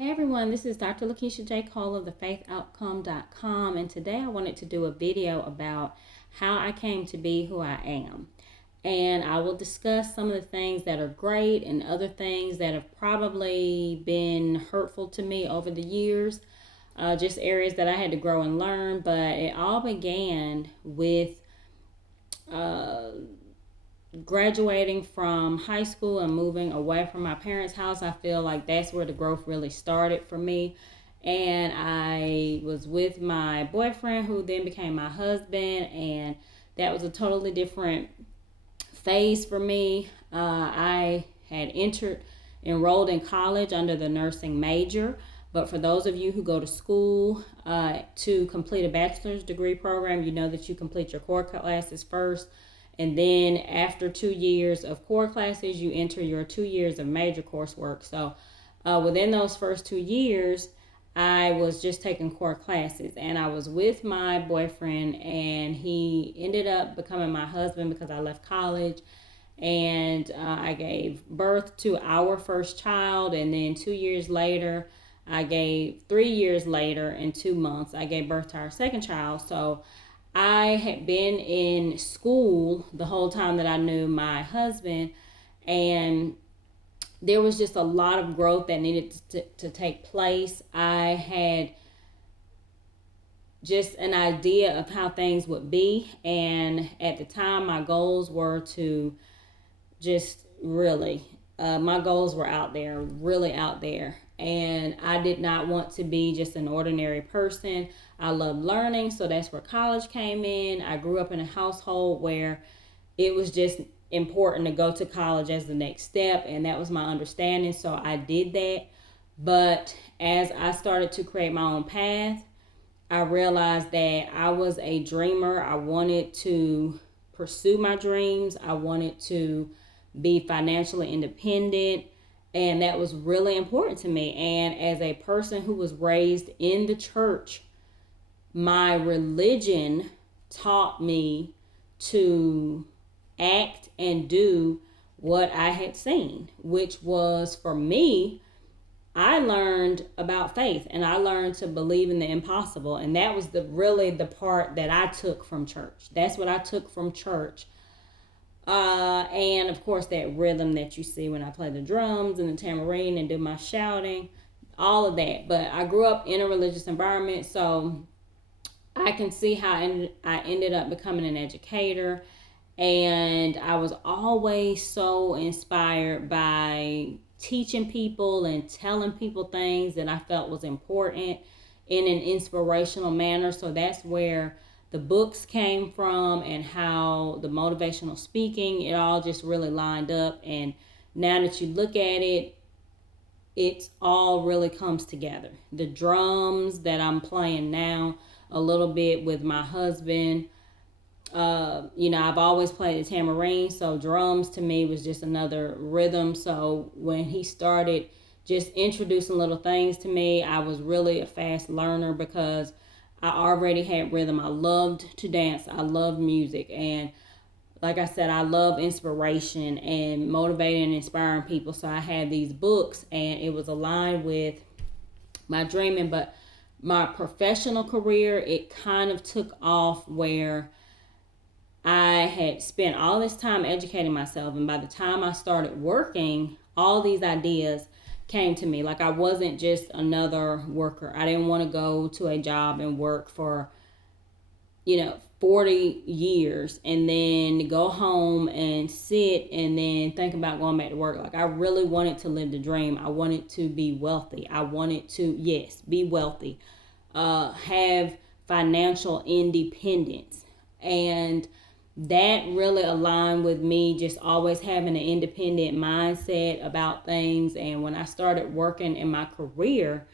Hey everyone, this is Dr. Lakeisha J. Cole of thefaithoutcome.com, and today I wanted to do a video about how I came to be who I am. And I will discuss some of the things that are great and other things that have probably been hurtful to me over the years, just areas that I had to grow and learn. But it all began with graduating from high school and moving away from my parents' house. I feel like that's where the growth really started for me. And I was with my boyfriend, who then became my husband, and that was a totally different phase for me. I had enrolled in college under the nursing major. But for those of you who go to school to complete a bachelor's degree program, you know that you complete your core classes first. And then after 2 years of core classes, you enter your 2 years of major coursework. So within those first 2 years, I was just taking core classes. And I was with my boyfriend, and he ended up becoming my husband because I left college. And I gave birth to our first child. And then 2 years later, 3 years later, in 2 months, I gave birth to our second child. So I had been in school the whole time that I knew my husband, and there was just a lot of growth that needed to take place. I had just an idea of how things would be, and at the time my goals were to just really, my goals were out there, really out there. And I did not want to be just an ordinary person. I love learning, so that's where college came in. I grew up in a household where it was just important to go to college as the next step, and that was my understanding, so I did that. But as I started to create my own path, I realized that I was a dreamer. I wanted to pursue my dreams. I wanted to be financially independent. And that was really important to me. And as a person who was raised in the church, my religion taught me to act and do what I had seen, which was, for me, I learned about faith, and I learned to believe in the impossible. And that was really the part that I took from church. That's what I took from church. And of course that rhythm that you see when I play the drums and the tambourine and do my shouting, all of that. But I grew up in a religious environment, so I can see how I ended up becoming an educator. And I was always so inspired by teaching people and telling people things that I felt was important in an inspirational manner. So that's where the books came from, and how the motivational speaking, it all just really lined up. And now that you look at it, it all really comes together. The drums that I'm playing now a little bit with my husband, I've always played the tambourine, so drums to me was just another rhythm. So when he started just introducing little things to me, I was really a fast learner because I already had rhythm. I loved to dance. I loved music. And like I said, I love inspiration and motivating and inspiring people. So I had these books, and it was aligned with my dreaming. But my professional career, it kind of took off where I had spent all this time educating myself. And by the time I started working, all these ideas came to me. Like, I wasn't just another worker. I didn't want to go to a job and work for 40 years and then go home and sit and then think about going back to work. Like, I really wanted to live the dream. I wanted to be wealthy. I wanted to, yes, be wealthy, have financial independence. And that really aligned with me just always having an independent mindset about things. And when I started working in my career,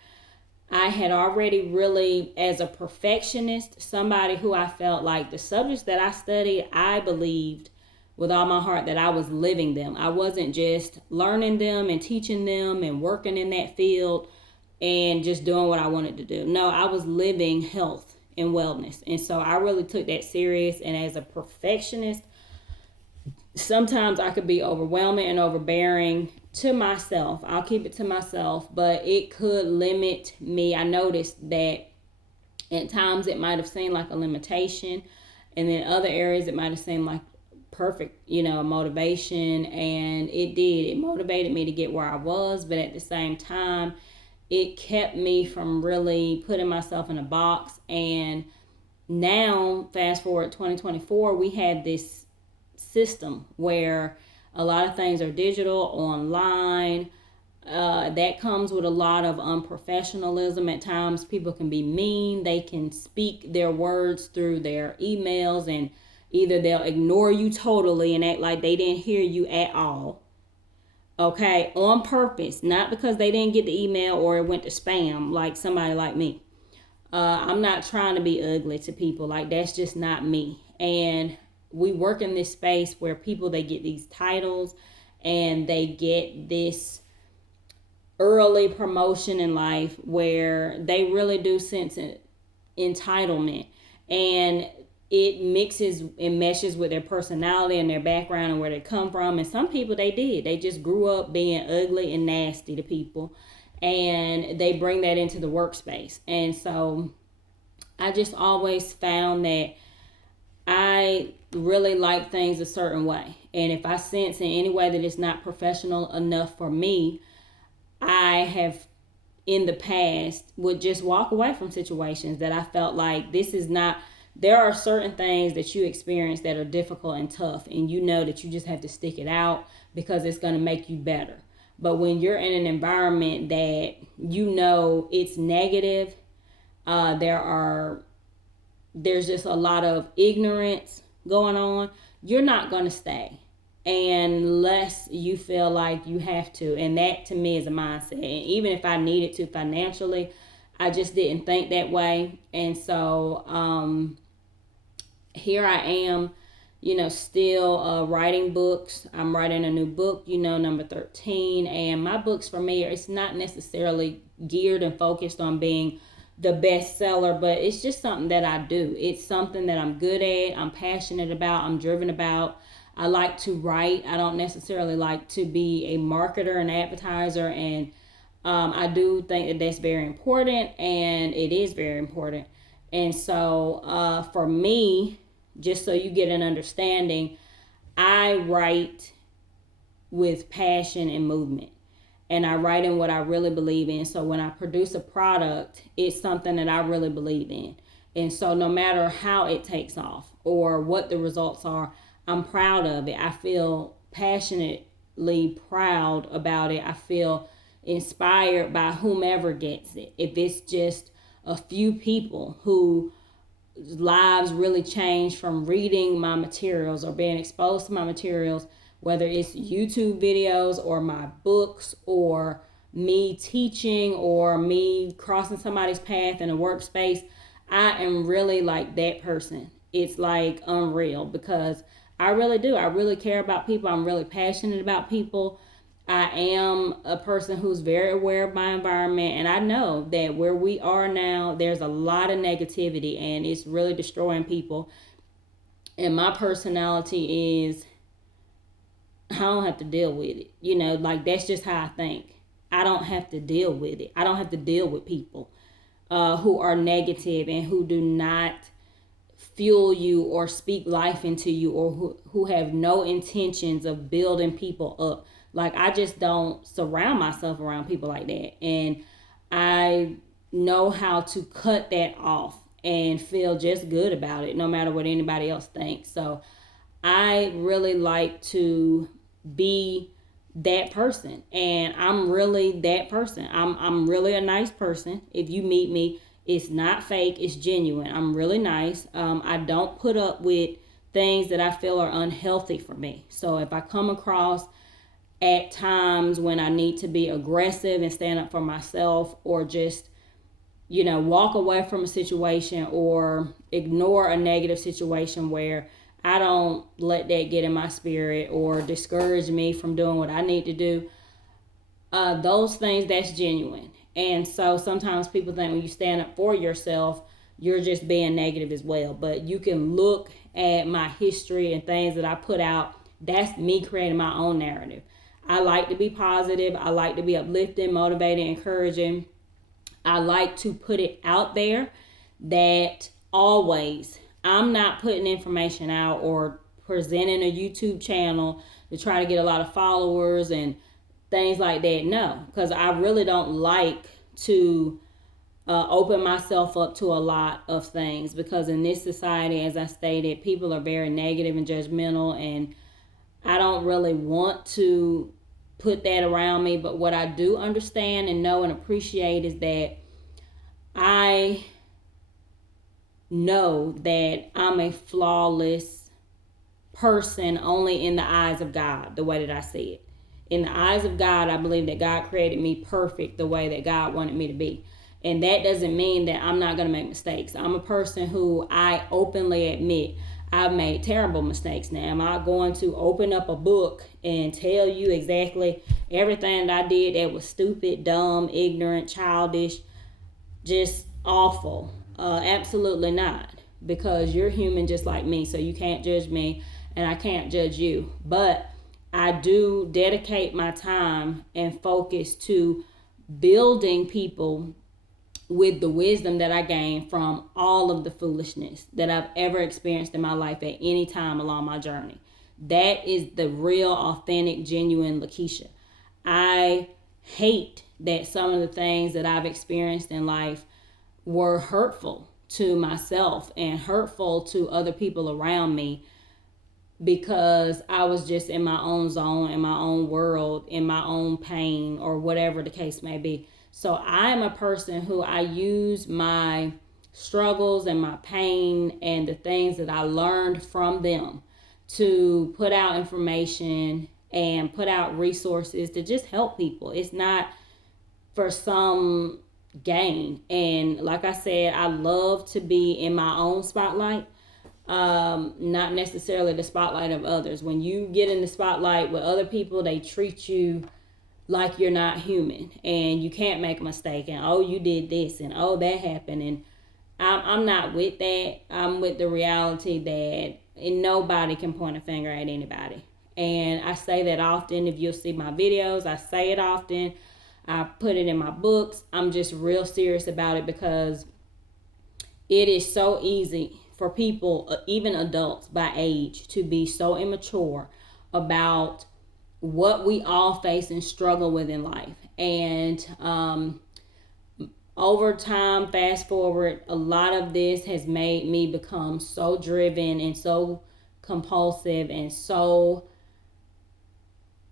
I had already really, as a perfectionist, somebody who I felt like the subjects that I studied, I believed with all my heart that I was living them. I wasn't just learning them and teaching them and working in that field and just doing what I wanted to do. No, I was living health and wellness. And so I really took that serious. And as a perfectionist, sometimes I could be overwhelming and overbearing to myself. I'll keep it to myself, but it could limit me. I noticed that at times it might have seemed like a limitation, and then other areas it might have seemed like perfect, motivation. And it did. It motivated me to get where I was, but at the same time, it kept me from really putting myself in a box. And now, fast forward 2024, we have this system where a lot of things are digital, online. That comes with a lot of unprofessionalism. At times, people can be mean. They can speak their words through their emails, and either they'll ignore you totally and act like they didn't hear you at all. Okay, on purpose, not because they didn't get the email or it went to spam, like somebody like me. I'm not trying to be ugly to people. Like, that's just not me. And we work in this space where people, they get these titles and they get this early promotion in life where they really do sense entitlement, and it mixes and meshes with their personality and their background and where they come from. And some people, they just grew up being ugly and nasty to people, and they bring that into the workspace. And so I just always found that I really like things a certain way, and if I sense in any way that it's not professional enough for me, I have in the past would just walk away from situations that I felt like this is not. There are certain things that you experience that are difficult and tough, and you know that you just have to stick it out because it's going to make you better. But when you're in an environment that it's negative, there's just a lot of ignorance going on, you're not going to stay unless you feel like you have to. And that to me is a mindset. And even if I needed to financially, I just didn't think that way. And so here I am, still writing books. I'm writing a new book, number 13. And my books for me, it's not necessarily geared and focused on being the bestseller, but it's just something that I do. It's something that I'm good at, I'm passionate about, I'm driven about. I like to write. I don't necessarily like to be a marketer and advertiser. And I do think that that's very important, and it is very important. And so for me, just so you get an understanding, I write with passion and movement. And I write in what I really believe in. So when I produce a product, it's something that I really believe in. And so no matter how it takes off or what the results are, I'm proud of it. I feel passionately proud about it. I feel inspired by whomever gets it. If it's just a few people whose lives really change from reading my materials or being exposed to my materials, whether it's YouTube videos or my books or me teaching or me crossing somebody's path in a workspace, I am really like that person. It's like unreal because I really do. I really care about people. I'm really passionate about people. I am a person who's very aware of my environment, and I know that where we are now, there's a lot of negativity and it's really destroying people. And my personality is, I don't have to deal with it. Like that's just how I think. I don't have to deal with it. I don't have to deal with people who are negative and who do not fuel you or speak life into you, or who have no intentions of building people up. Like, I just don't surround myself around people like that. And I know how to cut that off and feel just good about it, no matter what anybody else thinks. So I really like to be that person, and I'm really that person. I'm really a nice person. If you meet me, it's not fake, it's genuine. I'm really nice. I don't put up with things that I feel are unhealthy for me. So if I come across at times when I need to be aggressive and stand up for myself, or just walk away from a situation or ignore a negative situation where I don't let that get in my spirit or discourage me from doing what I need to do, those things, that's genuine. And so sometimes people think when you stand up for yourself, you're just being negative as well. But you can look at my history and things that I put out. That's me creating my own narrative. I like to be positive. I like to be uplifting, motivating, encouraging. I like to put it out there that always I'm not putting information out or presenting a YouTube channel to try to get a lot of followers and things like that. No, because I really don't like to open myself up to a lot of things, because in this society, as I stated, people are very negative and judgmental, and I don't really want to put that around me. But what I do understand and know and appreciate is that I know that I'm a flawless person only in the eyes of God, the way that I see it. In the eyes of God, I believe that God created me perfect the way that God wanted me to be. And that doesn't mean that I'm not going to make mistakes. I'm a person who I openly admit I've made terrible mistakes. Now, am I going to open up a book and tell you exactly everything that I did that was stupid, dumb, ignorant, childish, just awful? Absolutely not. Because you're human just like me, so you can't judge me and I can't judge you. But I do dedicate my time and focus to building people with the wisdom that I gained from all of the foolishness that I've ever experienced in my life at any time along my journey. That is the real, authentic, genuine Lakeisha. I hate that some of the things that I've experienced in life were hurtful to myself and hurtful to other people around me, because I was just in my own zone, in my own world, in my own pain, or whatever the case may be. So I am a person who I use my struggles and my pain and the things that I learned from them to put out information and put out resources to just help people. It's not for some gain. And like I said, I love to be in my own spotlight, not necessarily the spotlight of others. When you get in the spotlight with other people, they treat you like you're not human and you can't make a mistake, and oh, you did this, and oh, that happened. And I'm not with that. I'm with the reality that nobody can point a finger at anybody. And I say that often. If you'll see my videos, I say it often. I put it in my books. I'm just real serious about it, because it is so easy for people, even adults by age, to be so immature about what we all face and struggle with in life. And over time, fast forward, a lot of this has made me become so driven and so compulsive and so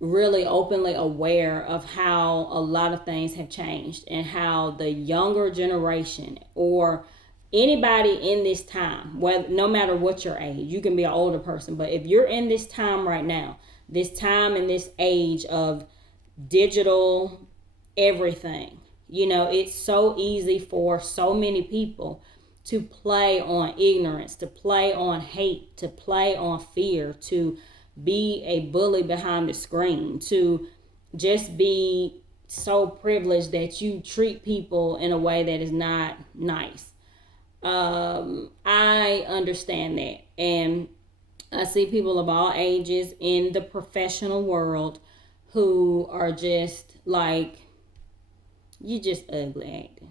really openly aware of how a lot of things have changed, and how the younger generation, or anybody in this time, whether, no matter what your age, you can be an older person, but if you're in this time right now, this time and this age of digital everything, it's so easy for so many people to play on ignorance, to play on hate, to play on fear, to be a bully behind the screen, to just be so privileged that you treat people in a way that is not nice. I understand that. And I see people of all ages in the professional world who are just like, you just ugly acting.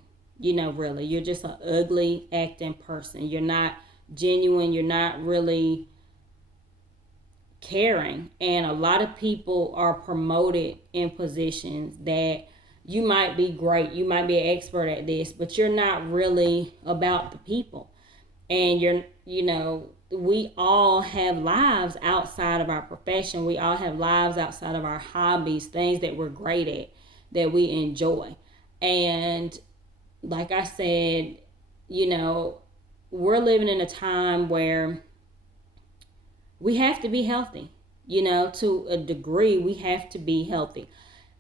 Really, you're just an ugly acting person. You're not genuine. You're not really caring. And a lot of people are promoted in positions that you might be great. You might be an expert at this, but you're not really about the people. And we all have lives outside of our profession. We all have lives outside of our hobbies, things that we're great at, that we enjoy. And like I said, we're living in a time where we have to be healthy. To a degree, we have to be healthy.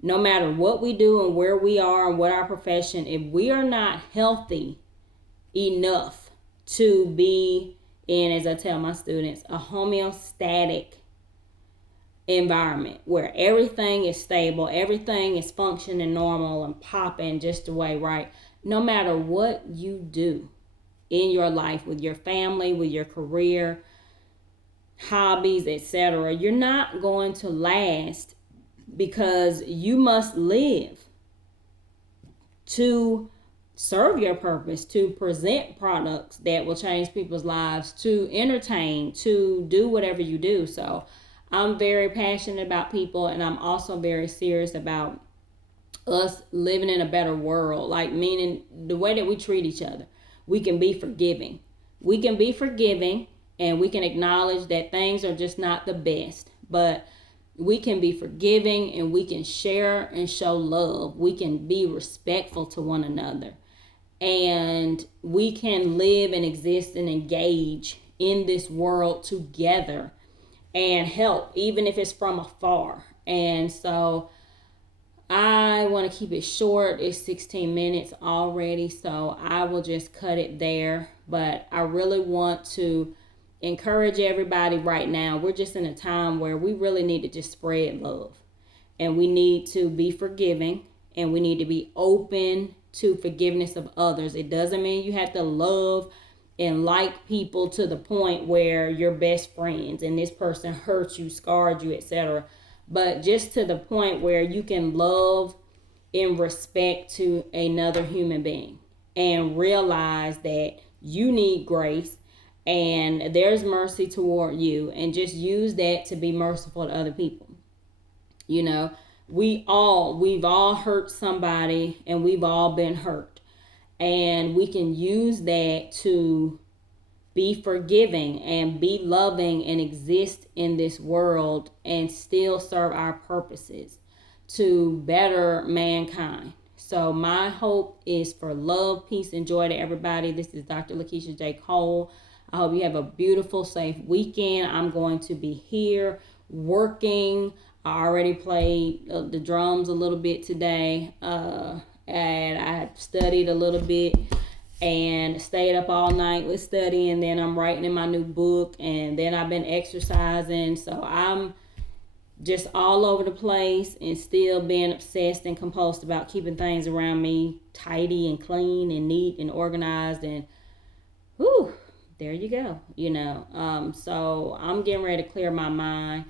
No matter what we do and where we are and what our profession, if we are not healthy enough to be in, as I tell my students, a homeostatic environment where everything is stable, everything is functioning normal and popping just the way right, no matter what you do in your life, with your family, with your career, hobbies, etc., you're not going to last because you must live to serve your purpose, to present products that will change people's lives, to entertain, to do whatever you do. So I'm very passionate about people, and I'm also very serious about us living in a better world, like meaning the way that we treat each other. We can be forgiving. We can be forgiving, and we can acknowledge that things are just not the best, but we can be forgiving, and we can share and show love. We can be respectful to one another, and we can live and exist and engage in this world together and help, even if it's from afar. And so I want to keep it short. It's 16 minutes already, so I will just cut it there. But I really want to encourage everybody right now. We're just in a time where we really need to just spread love, and we need to be forgiving, and we need to be open to forgiveness of others. It doesn't mean you have to love and like people to the point where you're best friends and this person hurt you, scarred you, etc. But just to the point where you can love in respect to another human being and realize that you need grace and there's mercy toward you, and just use that to be merciful to other people. You know, we've all hurt somebody, and we've all been hurt, and we can use that to be forgiving and be loving and exist in this world and still serve our purposes to better mankind. So my hope is for love, peace, and joy to everybody. This is Dr. Lakeisha J. Cole. I hope you have a beautiful, safe weekend. I'm going to be here working. I already played the drums a little bit today, and I studied a little bit and stayed up all night with studying. Then I'm writing in my new book, and then I've been exercising. So I'm just all over the place and still being obsessed and compulsed about keeping things around me tidy and clean and neat and organized. And whew, there you go, so I'm getting ready to clear my mind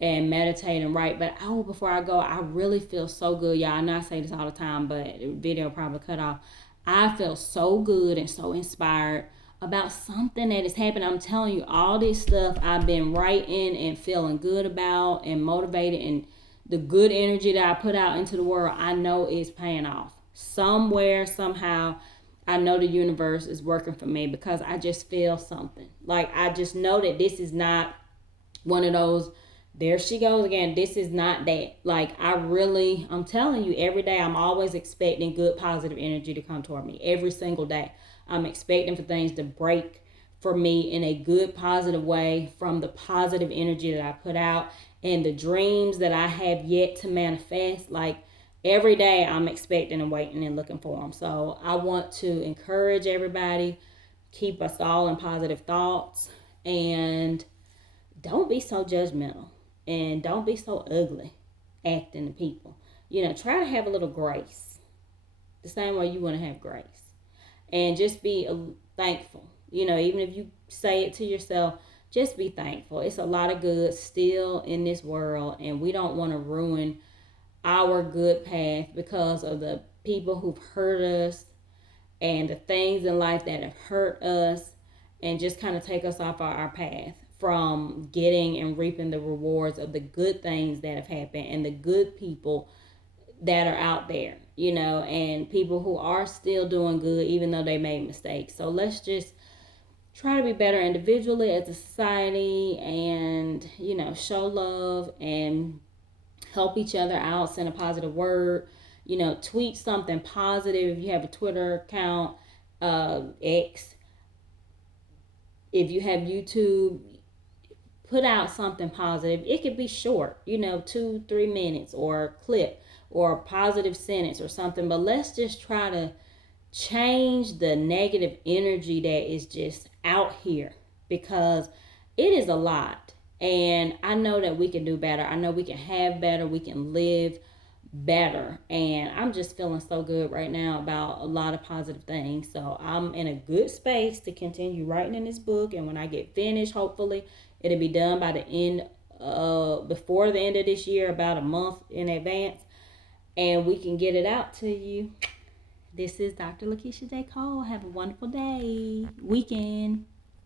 and meditate and write. But before I go, I really feel so good, y'all. I know I say this all the time, but the video probably cut off. I feel so good and so inspired about something that is happening. I'm telling you, all this stuff I've been writing and feeling good about and motivated, and the good energy that I put out into the world, I know is paying off. Somewhere, somehow, I know the universe is working for me, because I just feel something. Like, I just know that this is not one of those, there she goes again. This is not that. Like, I'm telling you, every day I'm always expecting good, positive energy to come toward me. Every single day. I'm expecting for things to break for me in a good, positive way from the positive energy that I put out, and the dreams that I have yet to manifest. Like, every day I'm expecting and waiting and looking for them. So I want to encourage everybody, keep us all in positive thoughts, and don't be so judgmental, and don't be so ugly acting to people. Try to have a little grace, the same way you want to have grace, and just be thankful. Even if you say it to yourself, just be thankful. It's a lot of good still in this world, and we don't want to ruin our good path because of the people who've hurt us and the things in life that have hurt us, and just kind of take us off our path from getting and reaping the rewards of the good things that have happened and the good people that are out there, and people who are still doing good even though they made mistakes. So let's just try to be better individually as a society, and show love and help each other out, send a positive word, tweet something positive if you have a Twitter account, X. If you have YouTube, put out something positive. It could be short, 2-3 minutes, or a clip, or a positive sentence or something. But let's just try to change the negative energy that is just out here, because it is a lot. And I know that we can do better. I know we can have better. We can live better. And I'm just feeling so good right now about a lot of positive things. So I'm in a good space to continue writing in this book. And when I get finished, hopefully it'll be done by the end before the end of this year, about a month in advance, and we can get it out to you. This is Dr. Lakeisha J. Cole. Have a wonderful day, weekend.